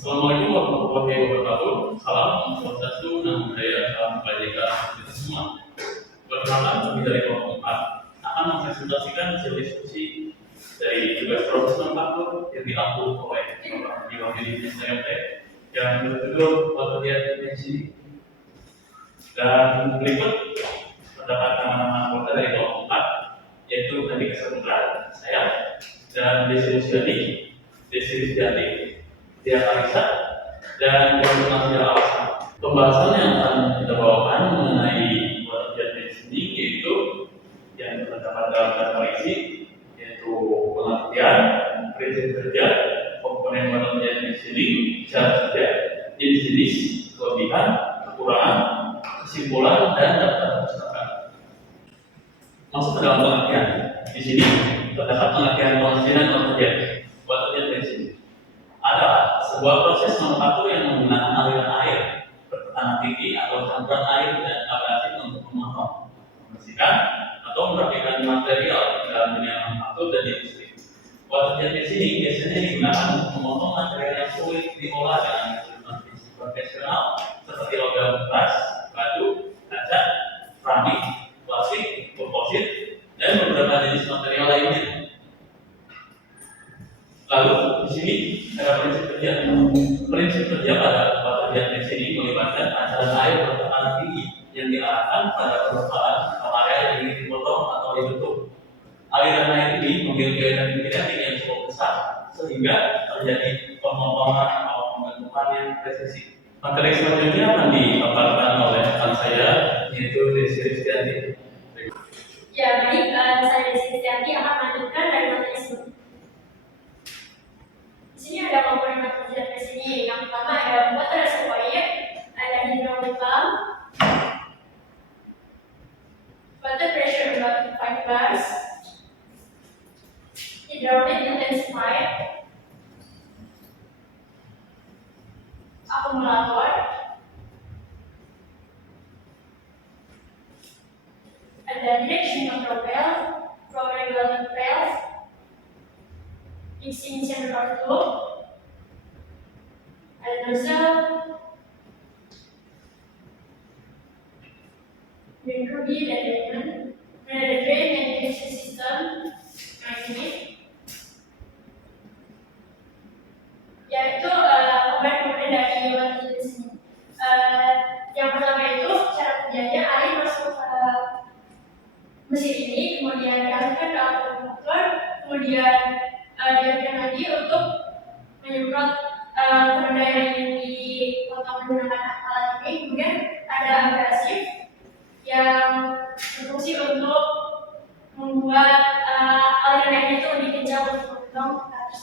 Assalamualaikum warahmatullahi wabarakatuh. Salam swastiastu, namo buddhaya, salam kebajikan kita semua. Perkenalkan, kami dari kelompok 4 akan mempresentasikan hasil diskusi dari tugas proses manufaktur yang diambil oleh Bapak diwakili STMT yang berjudul Pekerjaan di sini. Dan berikut terdapat nama-nama anggota dari kelompok 4, yaitu Andika Saputra, saya, dan Desi Rusdiati, Dia Kalisa, dan Jonathan Alasa. Pembahasan yang akan kita bawakan mengenai pekerjaan di sini yaitu yang terdapat dalam daftar isi, yaitu pengertian, prinsip kerja, komponen pekerjaan di sini, cara kerja, jenis-jenis, kelebihan, kekurangan, kesimpulan, dan daftar pustaka. Masuk ke dalam pengertian. Di sini terdapat pengertian dan pekerjaan. Pekerjaan di sini adalah sebuah proses manufaktur yang menggunakan aliran air bertekanan tinggi atau campuran air dan abrasi untuk memotong, membersihkan, atau merapikan material dalam dunia manufaktur dan industri. Pekerjaan di sini biasanya digunakan untuk memotong material yang sulit diolah dengan metode konvensional seperti logam keras, batu, kaca, keramik, plastik, komposit, dan beberapa jenis material lainnya. Lalu di sini ada prinsip kerja. Prinsip kerja pada pekerjaan di sini melibatkan aliran air bertekanan tinggi yang diarahkan pada permukaan atau area yang ingin dipotong atau dibentuk. Aliran air ini memiliki energi kinetik yang cukup besar sehingga terjadi pemotongan atau pembentukan yang presisi. Materi selanjutnya akan dipaparkan oleh rekan saya, yaitu Desi Rusdiati. Ya baik, saya Desi Rusdiati akan melanjutkan dari materi sebelumnya. Di sini ada komponen pekerjaan di sini. Yang pertama ada water reservoir, ada hydraulic pump, water pressure fibers, hydraulic intensifier, akumulator, ada direction control valve, flow regulator valve, mixing chamber tube, ada nozzle, drain kirby dan drainman, ada drain navigation system. Nah ini yaitu komponen dari water di sini. Yang pertama itu cara kerjanya air masuk ke mesin ini, kemudian dialirkan ke akumulator, kemudian dialirkan lagi untuk menyemprot benda yang dipotong menggunakan alat ini. Kemudian ada abrasif yang berfungsi untuk membuat aliran air itu lebih kencang untuk mendorong ke atas.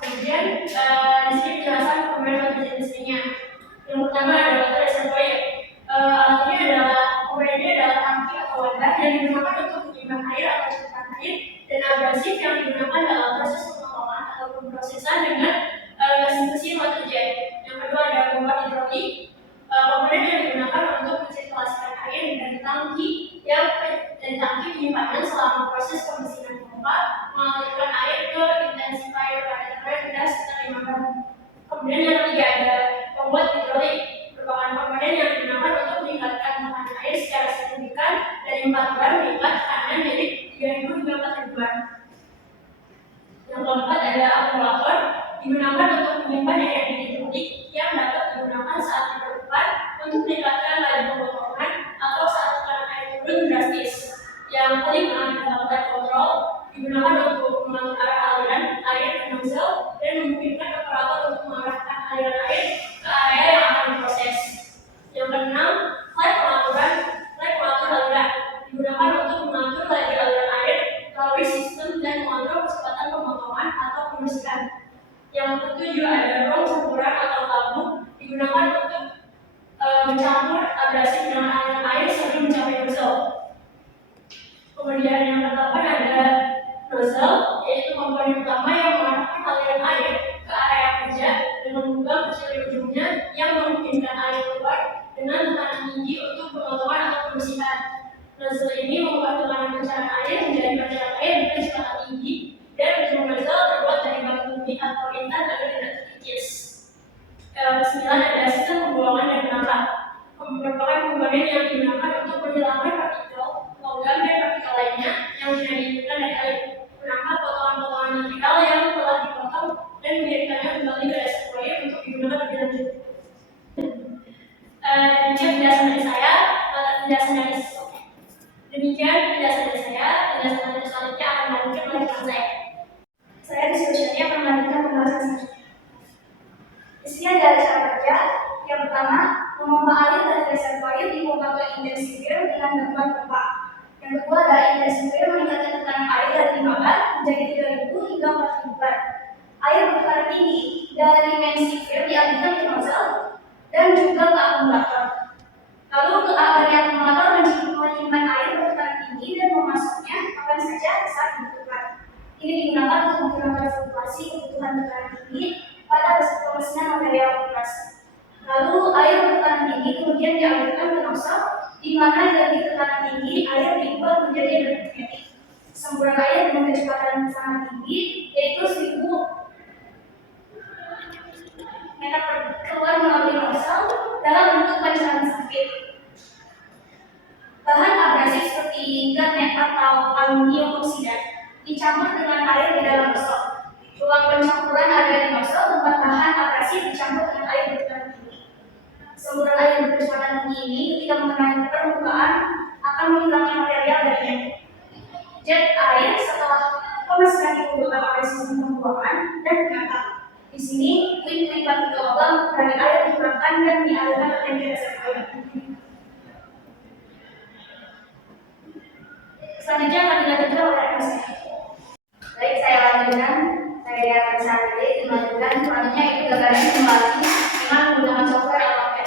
Kemudian di sini penjelasan komponen pekerjaan mesinnya. Yang pertama ada water reservoir. Alat ini adalah komponennya adalah tangki atau wadah yang digunakan untuk menyimpan air atau cetakan air, dan abrasif yang digunakan dalam proses pemotongan atau pemrosesan dengan mesin water jet. Yang kedua ada pompa hidrolik. Komponen yang digunakan untuk mensirkulasikan air dari tangki penyimpanan selama proses pembersihan pompa mengalirkan air ke intensifier pada tekanan rendah sekitar 5 bar. Kemudian yang ketiga ada pembuat hidrolik, merupakan komponen yang digunakan untuk meningkatkan tekanan air secara signifikan dari 4 bar meningkat tekanan dari 3.000 hingga 4.000 bar. Yang keempat ada akumulator, digunakan untuk menyimpan energi hidrolik yang dapat digunakan saat diperlukan untuk meningkatkan laju pemotongan atau saat tekanan air turun drastis. Yang kelima ada outlet control, digunakan untuk mengatur arah aliran air ke nozzle dan memungkinkan operator untuk mengarahkan aliran air ke area yang akan diproses. Yang keenam, flag pengatur aliran, digunakan untuk mengatur laju aliran air melalui sistem dan mengontrol kecepatan pemotongan atau pembersihan. Yang ketujuh ada rong campuran atau tabung, digunakan untuk mencampur abrasi dengan aliran air sebelum mencapai nozzle. Kemudian yang ke-8 ada nozzle, oleh teman saya. Saya diskusinya akan melanjutkan pembahasan selanjutnya. Di sini ada cara kerja. Yang pertama, memompa air dari reservoir dipompa ke intensifier dengan bantuan pompa. Yang kedua adalah intensifier meningkatkan tekanan air dari 5 bar menjadi 3.000 hingga 4.000 bar. Air bertekanan tinggi dari intensifier dialihkan ke nozzle dan juga ke akumulator. Lalu ke area akumulator menyimpan air bertekanan tinggi dan memasuknya kapan saja saat dibutuhkan. Ini digunakan untuk menghilangkan fluktuasi kebutuhan tekanan tinggi pada pemesinan material operasi. Lalu air bertekanan tinggi kemudian dialirkan ke nozzle, di mana dari tekanan tinggi air diubah menjadi elektrostatik. Semburan air dengan kecepatan sangat tinggi, yaitu 1000 meter per keluar melalui nozzle dalam bentuk pancaran sempit. Bahan abrasif seperti garnet atau aluminium oksida dicampur dengan air di dalam nozzle. Ruang pencampuran ada di nozzle tempat bahan abrasif dicampur dengan air bertekanan tinggi. Semburan air berkecepatan tinggi ini ketika mengenai permukaan akan menghilangkan material darinya. Jet air setelah pemesinan dikumpulkan oleh sistem pembuangan dan penangkap. Di sini, puing-puing partikel logam dari air dihilangkan dan dialirkan ke tangki reservoir. Selanjutnya akan dilanjutkan oleh rekan saya. Baik, saya lanjutkan. Saya akan sampaikan dilanjutkan. Selanjutnya itu gambaran simulasi dengan menggunakan software AutoCAD.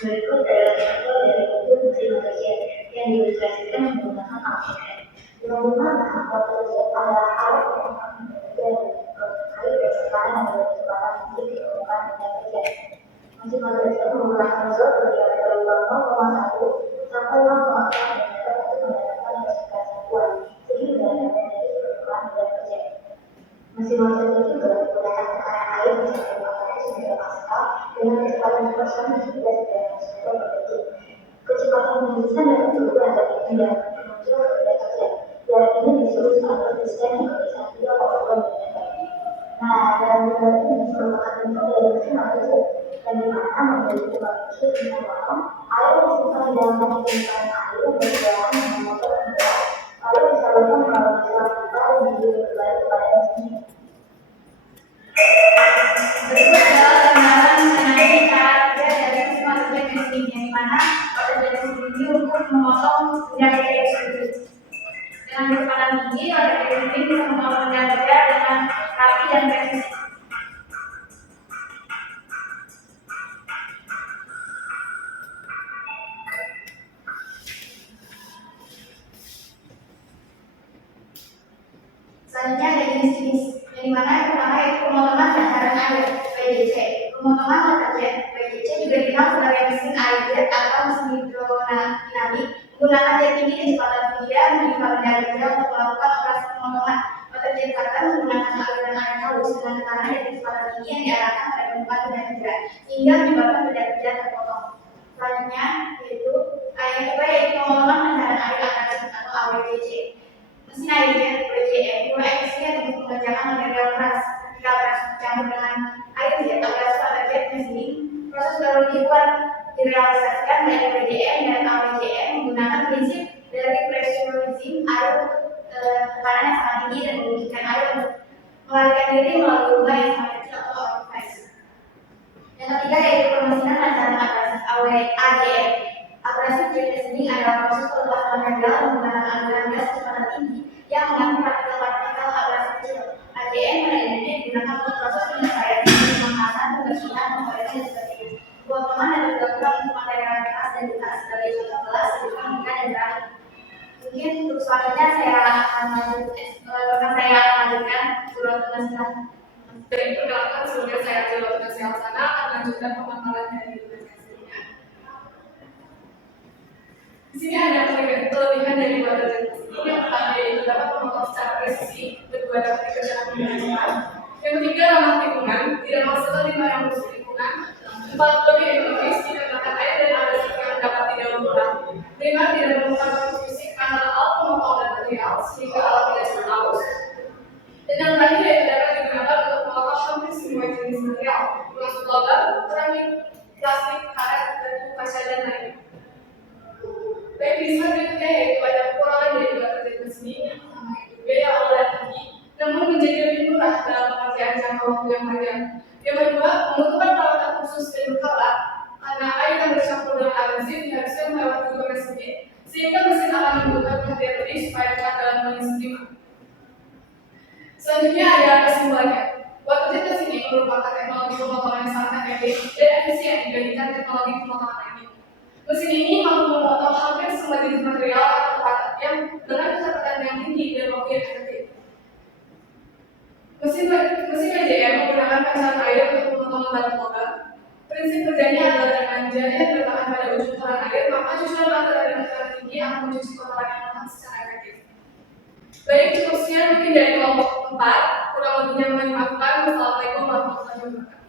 Berikut adalah contoh dari bentuk mesin AutoCAD yang diilustrasikan menggunakan AutoCAD. Yang dimana AutoCAD adalah alat yang akan bekerja air dan tekanan adalah kecepatan tinggi di permukaan benda kerja. Mesin AutoCAD menggunakan nozzle berdiameter dari 0,1 sampai 0,4 mm untuk mendapatkan hasil satuan sehingga dapat dari permukaan benda kerja. Mesin AutoCAD juga menggunakan tekanan air mencapai 400 MPa dengan kecepatan supersonik hingga 900 meter per detik. Kecepatan penulisan dapat berubah dari tidak menuju ke benda kerja. Jarak ini disebut sebagai distance yang bisa 3,2 mm. Nah, dalam gambar ini merupakan bentuk dari mesin AutoCAD yang dimana memiliki bangkit dengan kolom air disimpan di dalam tangki penyimpanan air dan berjalan dengan motor penggerak lalu disalurkan melalui selang pipa dan digiring kembali kepada mesin. Berikut adalah gambaran mengenai cara kerja dari mesin AutoCAD mesin yang dimana AutoCAD mesin ini untuk memotong benda kerja tersebut. Dengan kecepatan tinggi, AutoCAD mesin bisa memotong benda kerja dengan rapi dan presisi. Selanjutnya ada jenis-jenis, yang dimana yang pertama yaitu pemotongan dasaran air (PDC). Pemotongan waterjet (PDC) juga dikenal sebagai mesin air jet atau mesin hidrodinamik menggunakan jet tinggi kecepatan tinggi menimpa benda kerja untuk melakukan operasi pemotongan. Waterjet cutter menggunakan aliran air halus dengan tekanan dan kecepatan tinggi yang diarahkan pada permukaan benda kerja sehingga menyebabkan benda kerja terpotong. Selanjutnya yaitu yang kedua yaitu pemotongan dasaran air abrasif atau AWDC. Mesin air jet (WJM) dua efisien untuk mengerjakan material keras. Ketika abrasi dicampur dengan air jet abrasif atau jet mesin, proses baru direalisasikan dari WJM dan AWJM menggunakan prinsip dari pressurizing air untuk tekanan yang sangat tinggi dan memungkinkan air untuk melarikan diri melalui lubang yang sangat kecil atau orifice. Yang ketiga yaitu pemesinan dasaran abrasif (AGM). Abrasif jet mesin adalah proses pelepasan material menggunakan aliran gas kecepatan tinggi yang mengangkut partikel-partikel abrasif kecil. AGM pada umumnya digunakan untuk proses penyelesaian, pemangkasan, pembersihan, pemberesan, dan sebagainya. Potongan dapat dilakukan untuk material keras dan bekas sebagai contoh gelas, silikon, ikan, dan keramik. Mungkin untuk selanjutnya saya akan lanjutkan surat penjelasan. Baik, perkenalkan sebelumnya saya Jolot Kesehatan akan lanjutkan pemaparan dari dokumentasinya. Di sini ada kelebihan dari waterjet mesin. Yang pertama yaitu dapat memotong secara presisi, kedua dapat dikerjakan dengan cepat. Yang ketiga ramah lingkungan, tidak menghasilkan limbah yang merusak lingkungan. Empat, lebih ekonomis dikarenakan air dan abrasif yang dapat didaur ulang. Lima, tidak memerlukan waktu fisik karena alat pemotongan material sehingga alat tidak cepat haus. Dan yang terakhir yaitu dapat digunakan untuk memotong hampir semua jenis material, termasuk logam, keramik, plastik, karet, batu, kaca, dan lainnya. Baik, di selanjutnya yaitu ada kekurangan dari waterjet mesin, yang pertama yaitu biaya olah tinggi jangka waktu yang panjang. Yang kedua, membutuhkan perawatan khusus dan berkala karena air yang bercampur dengan air mesin diharuskan melewati proses sedikit, sehingga mesin akan membutuhkan perhatian lebih supaya dekat dalam mengisinya. Selanjutnya ada kesimpulannya. Water jet ini merupakan teknologi pemotongan yang sangat efektif dan efisien dibandingkan teknologi pemotongan lainnya. Mesin ini mampu memotong hampir semua jenis material atau tempat yang dengan kecepatan yang tinggi dan waktu yang efektif. Mesin PJM menggunakan pancaran air untuk memotong batu logam. Prinsip kerjanya adalah dengan jari yang diletakkan pada ujung kotoran air, maka susunan antara dengan tekanan tinggi akan mencuci kotoran yang lemah secara efektif. Baik, cukup sekian mungkin dari kelompok 4. Kurang lebihnya mohon dimaafkan. Wassalamualaikum warahmatullahi wabarakatuh.